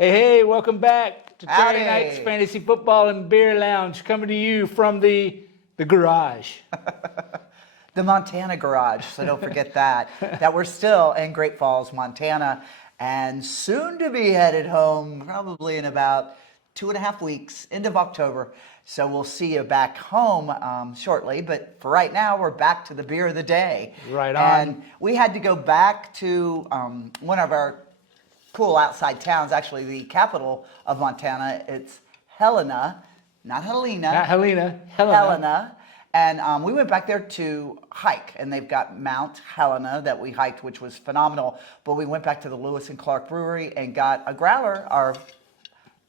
Hey, welcome back to Howdy. Terry Knight's Fantasy Football and Beer Lounge, coming to you from the garage. The Montana garage, so don't forget that we're still in Great Falls, Montana, and soon to be headed home, probably in about 2.5 weeks, end of October. So we'll see you back home shortly, but for right now, we're back to the beer of the day. Right on. And we had to go back to one of our cool outside towns, actually the capital of Montana. It's Helena, not Helena. Not Helena. Helena. And we went back there to hike, and they've got Mount Helena that we hiked, which was phenomenal. But we went back to the Lewis and Clark Brewery and got a growler, our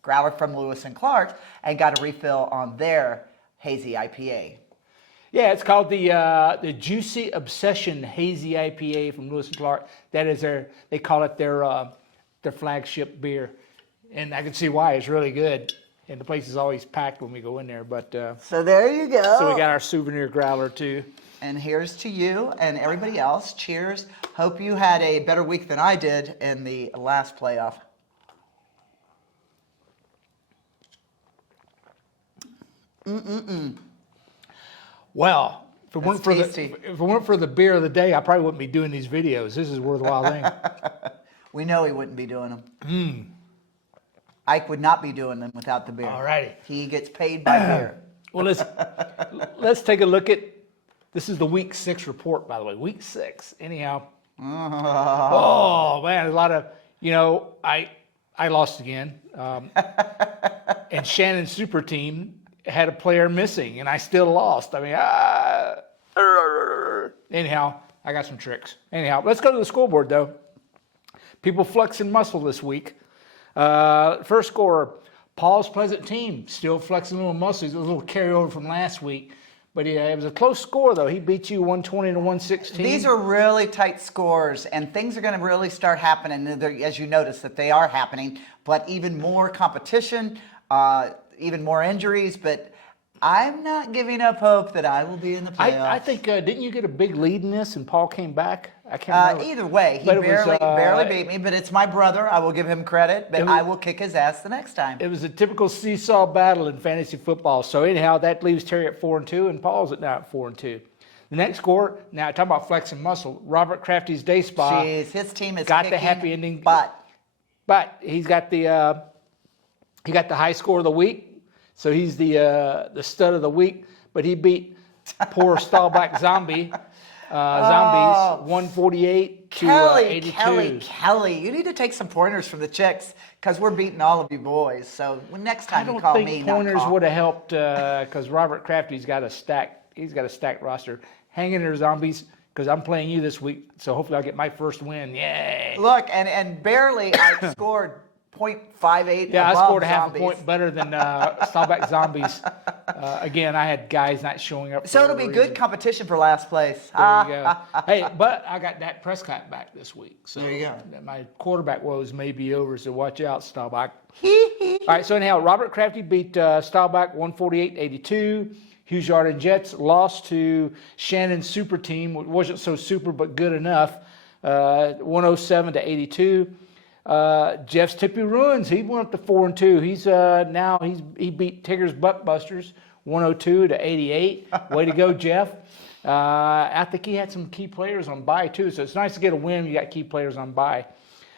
growler from Lewis and Clark, and got a refill on their hazy IPA. Yeah, it's called the Juicy Obsession Hazy IPA from Lewis and Clark. That is they call it their flagship beer, and I can see why. It's really good. And the place is always packed when we go in there. But So there you go. so we got our souvenir growler too. And here's to you and everybody else. Cheers. Hope you had a better week than I did in the last playoff. Well, if it weren't tasty. for the beer of the day, I probably wouldn't be doing these videos. This is a worthwhile thing. We know he wouldn't be doing them. Ike would not be doing them without the beer. All righty. He gets paid by beer. Well, let's take a look at. This is the Week 6 report, by the way. Week 6. Anyhow. Oh man, a lot of I lost again, and Shannon's super team had a player missing, and I still lost. I mean, anyhow, I got some tricks. Anyhow, let's go to the scoreboard though. People flexing muscle this week. First scorer, Paul's Pleasant team, still flexing a little muscles. A little carryover from last week. But it was a close score, though. He beat you 120 to 116. These are really tight scores, and things are going to really start happening, as you notice that they are happening, but even more competition, even more injuries. But I'm not giving up hope that I will be in the playoffs. I think, didn't you get a big lead in this and Paul came back? I can't remember. Either way, he But it was, barely beat me, but it's my brother. I will give him credit, but I will kick his ass the next time. It was a typical seesaw battle in fantasy football. So anyhow, that leaves Terry at 4-2, and Paul's now at 4-2. The next score, now talking about flexing muscle, Robert Crafty's Day Spa. Jeez, his team is got the kicking happy ending, but he's got the high score of the week, so he's the stud of the week. But he beat poor Stahlback Zombies 148 to 82. Kelly, you need to take some pointers from the chicks because we're beating all of you boys. So next time you call me, I don't think pointers would have helped because Robert Crafty's got a stacked. He's got a stacked roster. Hang in there, Zombies, because I'm playing you this week. So hopefully I'll get my first win. Yay! Look, and barely I scored 0.58. Yeah, I above scored a half a Zombies. point better than Stahlback Zombies. Again, I had guys not showing up. So it'll be good competition for last place. There you go. Hey, but I got Dak Prescott back this week. So there you go. My quarterback woes may be over, so watch out, Stahlback. All right, so anyhow, Robert Crafty beat Stahlback 148-82. Hughes Yard and Jets lost to Shannon's super team, which wasn't so super but good enough, 107-82. Jeff's Tippy Ruins, he went up to 4-2. He beat Tigger's Buckbusters 102-88. Way to go, Jeff. I think he had some key players on bye too, so it's nice to get a win. You got key players on bye.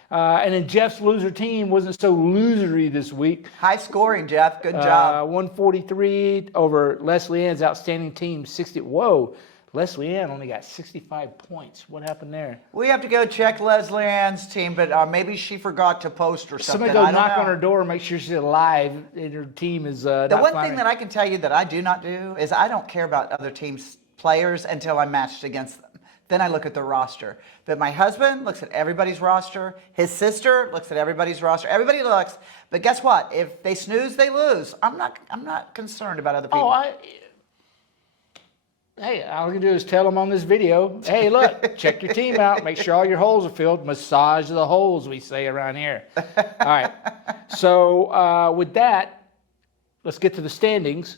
And then Jeff's loser team wasn't so losery this week. High scoring, Jeff. Good job. 143 over Leslie Ann's outstanding team, 60. Whoa. Leslie Ann only got 65 points. What happened there? We have to go check Leslie Ann's team, but maybe she forgot to post or something. Somebody go knock on her door and make sure she's alive and her team is The one thing that I can tell you that I do not do is I don't care about other teams' players until I'm matched against them. Then I look at the roster. But my husband looks at everybody's roster. His sister looks at everybody's roster. Everybody looks. But guess what? If they snooze, they lose. I'm not concerned about other people. Hey, all I can do is tell them on this video, hey, look, check your team out. Make sure all your holes are filled. Massage the holes, we say around here. All right. So with that, let's get to the standings.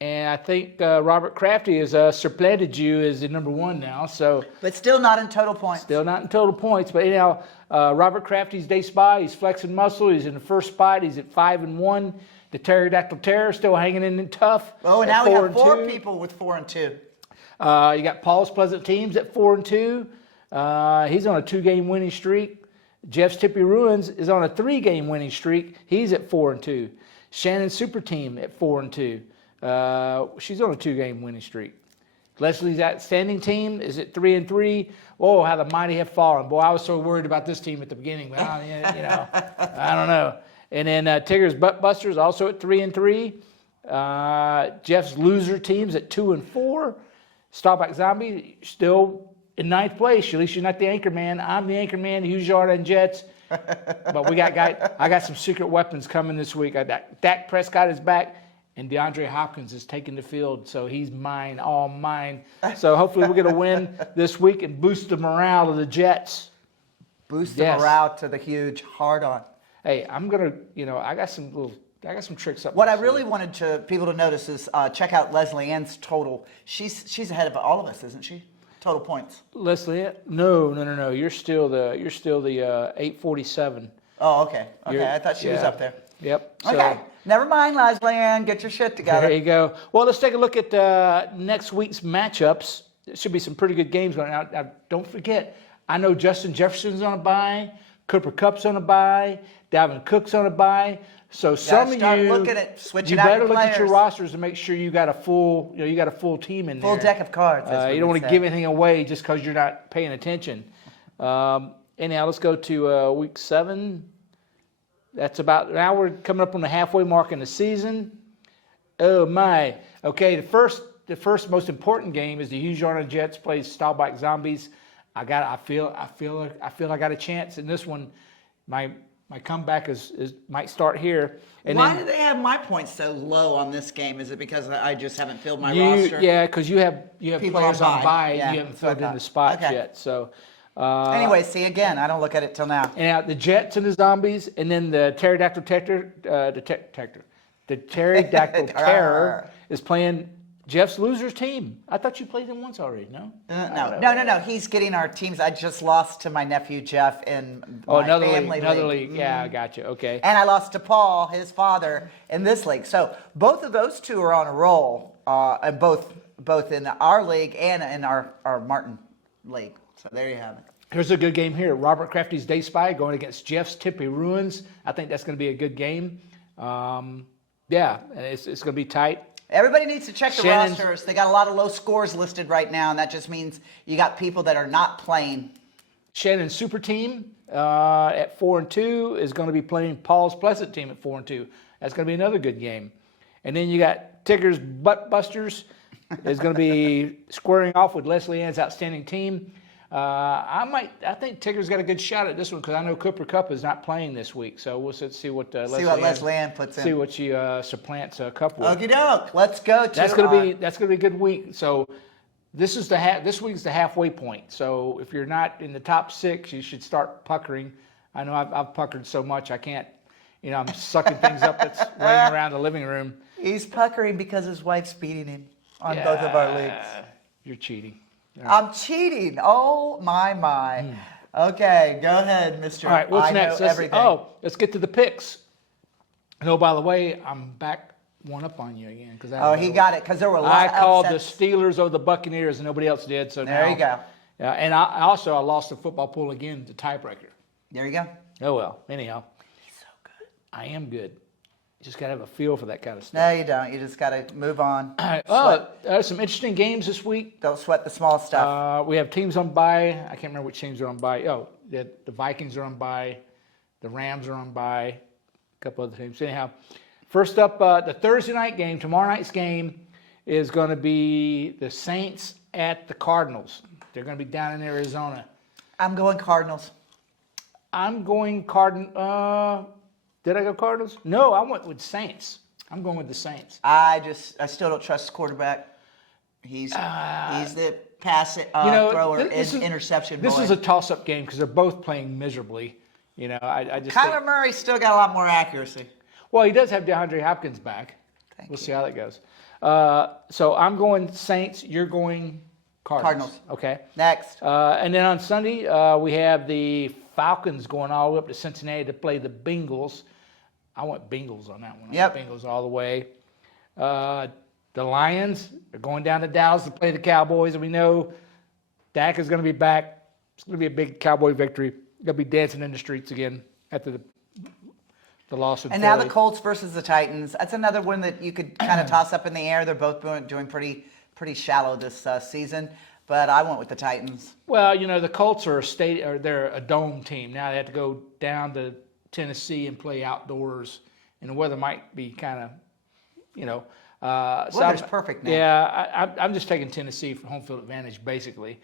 And I think Robert Crafty has supplanted you as the number 1 now. So But still not in total points. still not in total points. But anyhow, Robert Crafty's day spy. He's flexing muscle. He's in the first spot. He's at 5-1. The Pterodactyl Terror still hanging in tough. Oh, and at now we have 4 4-2. people with 4-2. You got Paul's Pleasant Teams at 4-2. He's on a 2-game winning streak. Jeff's Tippy Ruins is on a 3-game winning streak. He's at 4-2. Shannon's Super Team at 4-2. She's on a 2-game winning streak. Leslie's Outstanding Team is at 3-3. Oh, how the mighty have fallen. Boy, I was so worried about this team at the beginning. But I don't know. And then Tigger's Butt Busters also at 3-3. Jeff's Loser Team's at 2-4. Starbuck Zombie still in 9th place. At least you're not the anchor man. I'm the anchor man. Hughes Yard and Jets. But I got some secret weapons coming this week. Dak Prescott is back. And DeAndre Hopkins is taking the field, so he's mine, all mine. So hopefully we're going to win this week and boost the morale of the Jets. Boost the morale to the huge hard-on. Hey, I'm going to, I got some tricks up. What I really wanted people to notice is check out Leslie Ann's total. She's ahead of all of us, isn't she? Total points. Leslie Ann? No. You're still the 847. Oh, okay. I thought she was up there. Yep. Okay. Never mind, Leslie Ann. Get your shit together. There you go. Well, let's take a look at next week's matchups. There should be some pretty good games going on. Now, don't forget, I know Justin Jefferson's on a bye, Cooper Kupp's on a bye, Dalvin Cook's on a bye. So some of you, looking at switching you out better your look at your players. rosters to make sure you got a full, team in there. Full deck of cards. You don't want to give anything away just because you're not paying attention. Anyhow, let's go to week 7. That's about, now we're coming up on the halfway mark in the season. Oh my. Okay, the first most important game is the Hughes Yard Jets plays Staubach Zombies. I feel I got a chance in this one. My comeback is might start here. And Why then, do they have my points so low on this game? Is it because I just haven't filled my roster? Yeah, because you have People players on on bye. bye Yeah, and you haven't so I filled in thought. the spots Okay. yet. So Anyway, see, again, I don't look at it till now. and now the Jets and the Zombies, and then the Pterodactyl Terror is playing Jeff's Losers team. I thought you played them once already. No. No. He's getting our teams. I just lost to my nephew Jeff in my family another league. league. Yeah, I got you. Okay. And I lost to Paul, his father, in this league. So both of those two are on a roll, and both in our league and in our Martin league. So there you have it. Here's a good game here. Robert Crafty's Day Spy going against Jeff's Tippy Ruins. I think that's going to be a good game. Yeah, it's going to be tight. Everybody needs to check the Shannon's- rosters. They got a lot of low scores listed right now, and that just means you got people that are not playing. Shannon's Super Team at 4-2 is going to be playing Paul's Pleasant Team at 4-2. That's going to be another good game. And then you got Tigger's Butt Busters is going to be squaring off with Leslie Ann's Outstanding Team. I think Tigger's got a good shot at this one because I know Cooper Kupp is not playing this week. So we'll see what Leslie Ann puts in. See what she supplants Kupp with. Okie doke. Let's go to That's gonna be a good week. So this week's the halfway point. So if you're not in the top 6, you should start puckering. I know I've puckered so much I can't. I'm sucking things up that's laying around the living room. He's puckering because his wife's beating him on both of our leagues. You're cheating. I'm cheating. Oh my. Okay, go ahead, Mr. All right, what's I next? know everything. Let's get to the picks. Oh, by the way, I'm back one up on you again because he got it because there were a lot I of called upsets. the Steelers over the Buccaneers and nobody else did. So There now, you go. Yeah, and I lost the football pool again to tiebreaker. There you go. Oh well. Anyhow, He's so good. I am good. You just gotta have a feel for that kind of stuff. No, you don't. You just got to move on. All right. There's some interesting games this week. Don't sweat the small stuff. We have teams on bye. I can't remember which teams are on bye. Oh, the Vikings are on bye. The Rams are on bye. A couple other teams. Anyhow, first up, the Thursday night game, tomorrow night's game, is going to be the Saints at the Cardinals. They're going to be down in Arizona. I'm going Cardinals. I'm going Cardinals. Did I go Cardinals? No, I went with Saints. I'm going with the Saints. I still don't trust the quarterback. He's the pass thrower and interception This boy. is a toss-up game because they're both playing miserably. I just think, Kyler Murray still got a lot more accuracy. well, he does have DeAndre Hopkins back. Thank We'll you. see how that goes. So I'm going Saints. You're going Cardinals. Okay. Next. And then on Sunday, we have the Falcons going all the way up to Cincinnati to play the Bengals. I want Bengals on that one. Yep. Bengals all the way. The Lions are going down to Dallas to play the Cowboys, and we know Dak is going to be back. It's going to be a big Cowboy victory. Going to be dancing in the streets again after the loss of And Philly. now the Colts versus the Titans. That's another one that you could kind of toss up in the air. They're both doing pretty shallow this season, but I went with the Titans. Well, the Colts are they're a dome team. Now they have to go down to Tennessee and play outdoors, and the weather might be kind of, Weather's perfect now. Yeah, I'm just taking Tennessee for home field advantage, basically.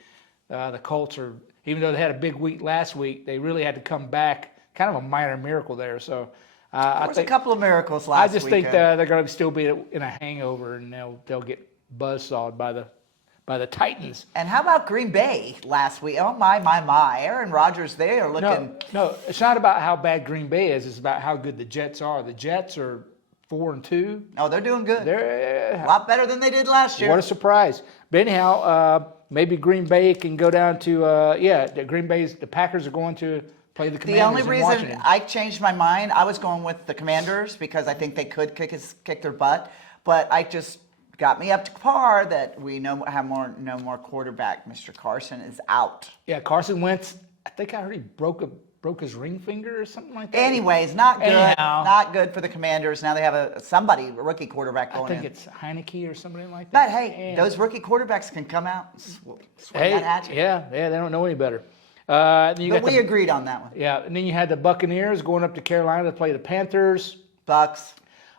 The Colts are, even though they had a big week last week, they really had to come back. Kind of a minor miracle there. So There was a couple of miracles last I just weekend. think they're going to still be in a hangover, and they'll get buzzsawed by the Titans. And how about Green Bay last week? Oh, my. Aaron Rodgers, they are looking. No, it's not about how bad Green Bay is. It's about how good the Jets are. The Jets are 4-2. Oh, they're doing good. They're a lot better than they did last year. What a surprise. But anyhow, maybe Green Bay can go down to, the Packers are going to play the Commanders The only in reason Washington. I changed my mind, I was going with the Commanders because I think they could kick their butt, but I just got me up to par that we no more quarterback. Mr. Carson is out. Yeah, Carson Wentz, I think I heard he broke his ring finger or something like that. Anyways, not good. Anyhow. Not good for the Commanders. Now they have a rookie quarterback going I think in. it's Heineke or somebody like But that. hey, And- those rookie quarterbacks can come out and swing that at you. yeah, they don't know any better. Then you But got we agreed on that one. Yeah, and then you had the Buccaneers going up to Carolina to play the Panthers. Bucks.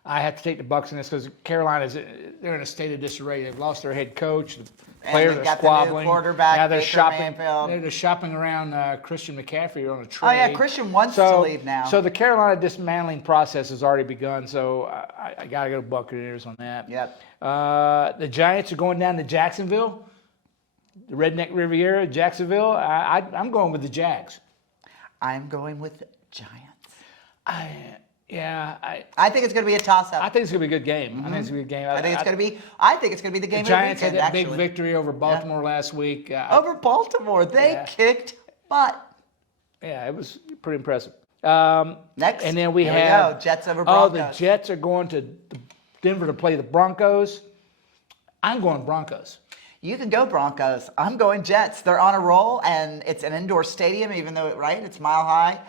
I have to take the Bucks in this because they're in a state of disarray. They've lost their head coach. The players they are got the new squabbling. quarterback, now they're Baker shopping. Mayfield. They're just shopping around Christian McCaffrey on a trade. Oh, yeah, Christian wants to leave now. So the Carolina dismantling process has already begun. So I got to go Buccaneers on that. Yep. The Giants are going down to Jacksonville. The Redneck Riviera, Jacksonville. I'm going with the Jags. I'm going with Giants. I think it's going to be a toss-up. think it's gonna be a good game. I think it's gonna be a good game. I think it's going to be the game The of the Giants had weekend, that big actually. victory over Baltimore last week. Over Baltimore. They Yeah. kicked butt. Yeah, it was pretty impressive. Next. And then we Here have go. Jets over Oh, Broncos. the Jets are going to Denver to play the Broncos. I'm going Broncos. You can go Broncos. I'm going Jets. They're on a roll, and it's an indoor stadium, even though it's mile high.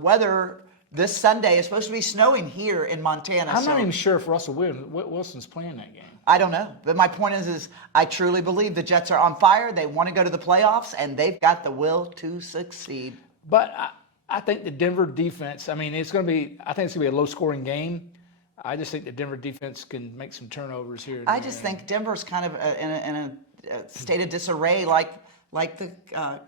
Weather this Sunday is supposed to be snowing here in Montana. I'm so not even sure if Russell Wilson's playing that game. I don't know. But my point is I truly believe the Jets are on fire. They want to go to the playoffs, and they've got the will to succeed. But I think the Denver defense, I think it's going to be a low-scoring game. I just think the Denver defense can make some turnovers here. I just think Denver's kind of in a state of disarray, like the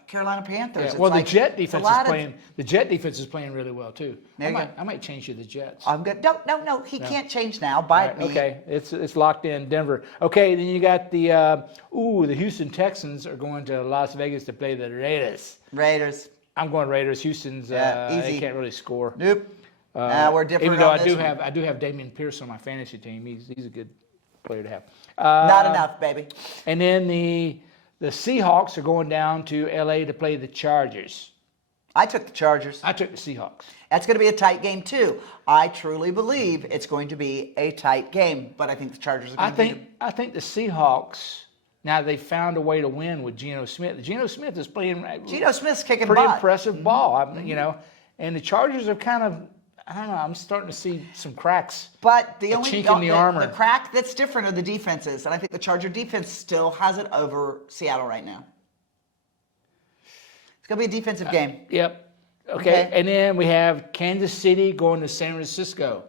Carolina Panthers. Yeah, It's well, like- the Jet it's a defense lot is of- playing. The Jet defense is playing really well too. There you go. I might change you to the Jets. I'm good. No. He can't change now. All Bite right, me. okay, it's locked in Denver. Okay, then you got the Houston Texans are going to Las Vegas to play the Raiders. Raiders. I'm going Raiders. Houston's they easy. can't really score. Nope. We're different. Even though on I this do one. have Damian Pierce on my fantasy team. He's a good player to have. Not enough, baby. And then the Seahawks are going down to LA to play the Chargers. I took the Chargers. I took the Seahawks. That's going to be a tight game too. I truly believe it's going to be a tight game, but I think the Chargers are going to beat them. I think the Seahawks. Now they found a way to win with Geno Smith. Geno Smith is playing Geno Smith's kicking pretty butt. impressive ball. And the Chargers are kind of, I don't know. I'm starting to see some cracks. But the A only chink in the armor. the crack that's different are the defenses, and I think the Charger defense still has it over Seattle right now. It's going to be a defensive game. Yep. Okay. And then we have Kansas City going to San Francisco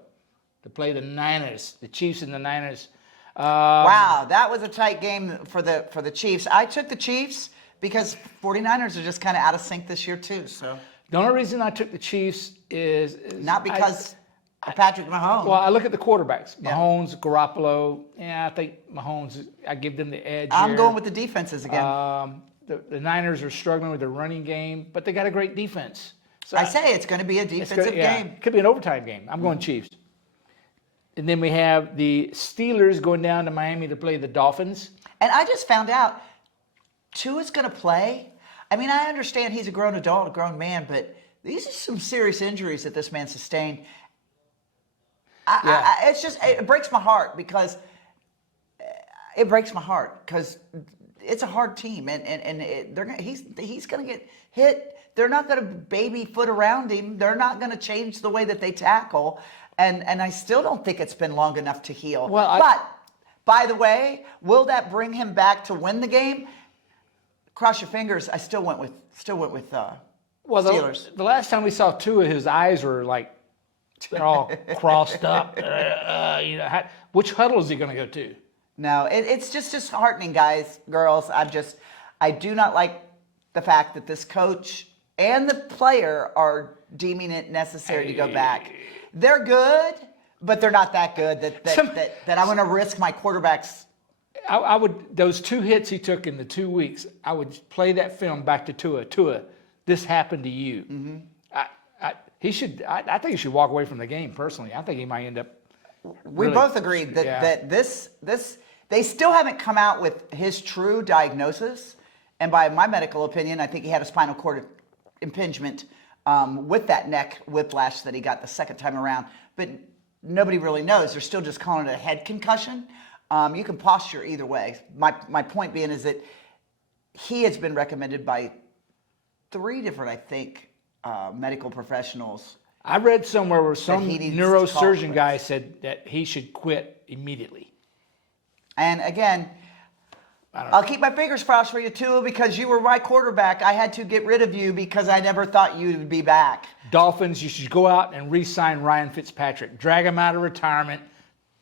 to play the Niners, the Chiefs and the Niners. Wow, that was a tight game for the Chiefs. I took the Chiefs because 49ers are just kind of out of sync this year too. So The only reason I took the Chiefs is not because of Patrick Mahomes. Well, I look at the quarterbacks. Mahomes, Garoppolo. Yeah, I think Mahomes, I give them the edge I'm here. going with the defenses again. The Niners are struggling with their running game, but they got a great defense. So I say it's going to be a defensive game. Could be an overtime game. I'm going Chiefs. And then we have the Steelers going down to Miami to play the Dolphins. And I just found out Tua's going to play. I mean, I understand he's a grown adult, a grown man, but these are some serious injuries that this man sustained. It's just, it breaks my heart because it's a hard team, and he's going to get hit. They're not going to baby foot around him. They're not going to change the way that they tackle, and I still don't think it's been long enough to heal. But by the way, will that bring him back to win the game? Cross your fingers. I still went with Steelers. The last time we saw Tua, his eyes were like they're all crossed up. Which huddle is he going to go to? No, it's just disheartening, guys, girls. I do not like the fact that this coach and the player are deeming it necessary to go back. They're good, but they're not that good that I'm going to risk my quarterbacks. I would, those 2 hits he took in the 2 weeks, I would play that film back to Tua. Tua, this happened to you. Mm-hmm. I think he should walk away from the game personally. I think he might end up. We both agreed that this they still haven't come out with his true diagnosis. And by my medical opinion, I think he had a spinal cord impingement with that neck whiplash that he got the second time around. But nobody really knows. They're still just calling it a head concussion. You can posture either way. My point being is that he has been recommended by 3 different, I think, medical professionals. I read somewhere where some neurosurgeon guy said that he should quit immediately. And again, I'll keep my fingers crossed for you too, because you were my quarterback. I had to get rid of you because I never thought you would be back. Dolphins, you should go out and re-sign Ryan Fitzpatrick. Drag him out of retirement.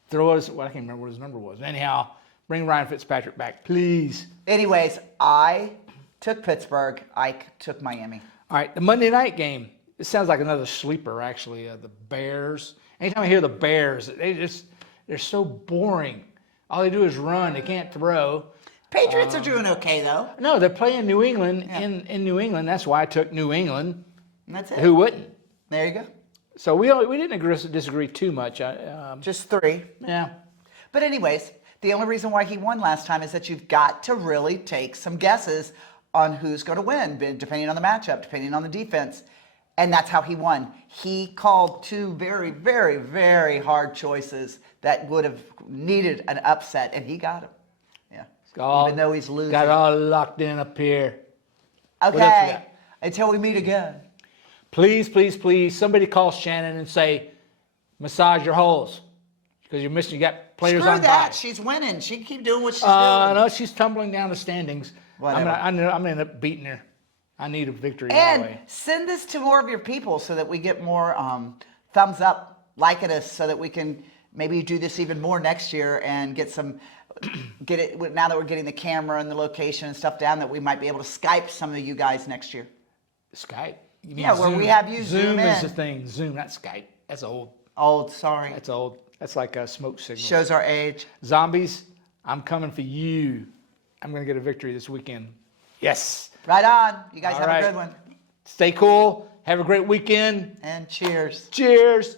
Throw us, I can't remember what his number was. Anyhow, bring Ryan Fitzpatrick back, please. Anyways, I took Pittsburgh. Ike took Miami. All right, the Monday night game. It sounds like another sleeper, actually. The Bears. Anytime I hear the Bears, they're so boring. All they do is run. They can't throw. Patriots are doing okay, though. No, they're playing New England in New England. That's why I took New England. And that's it. Who wouldn't? There you go. So we didn't disagree too much. Just 3. Yeah. But anyways, the only reason why he won last time is that you've got to really take some guesses on who's going to win, depending on the matchup, depending on the defense. And that's how he won. He called 2 very, very, very hard choices that would have needed an upset, and he got them. Yeah. Even though he's losing. Got all locked in up here. Okay. Until we meet again. Please, please, please, somebody call Shannon and say, massage your holes. Because you're missing, you got players Screw on that. bye. She's winning. She can keep doing what she's doing. No, she's tumbling down the standings. Whatever. I'm going to end up beating her. I need a victory And anyway. send this to more of your people so that we get more thumbs up, liking us, so that we can maybe do this even more next year and get it now that we're getting the camera and the location and stuff down, that we might be able to Skype some of you guys next year. Skype? You mean Yeah, where Zoom? we have you Zoom zoom in. is the thing. Zoom, not Skype. That's old. Old, sorry. That's old. That's like a smoke signal. Shows our age. Zombies, I'm coming for you. I'm going to get a victory this weekend. Yes. Right on. You guys All have right. a good one. Stay cool. Have a great weekend. And cheers. Cheers.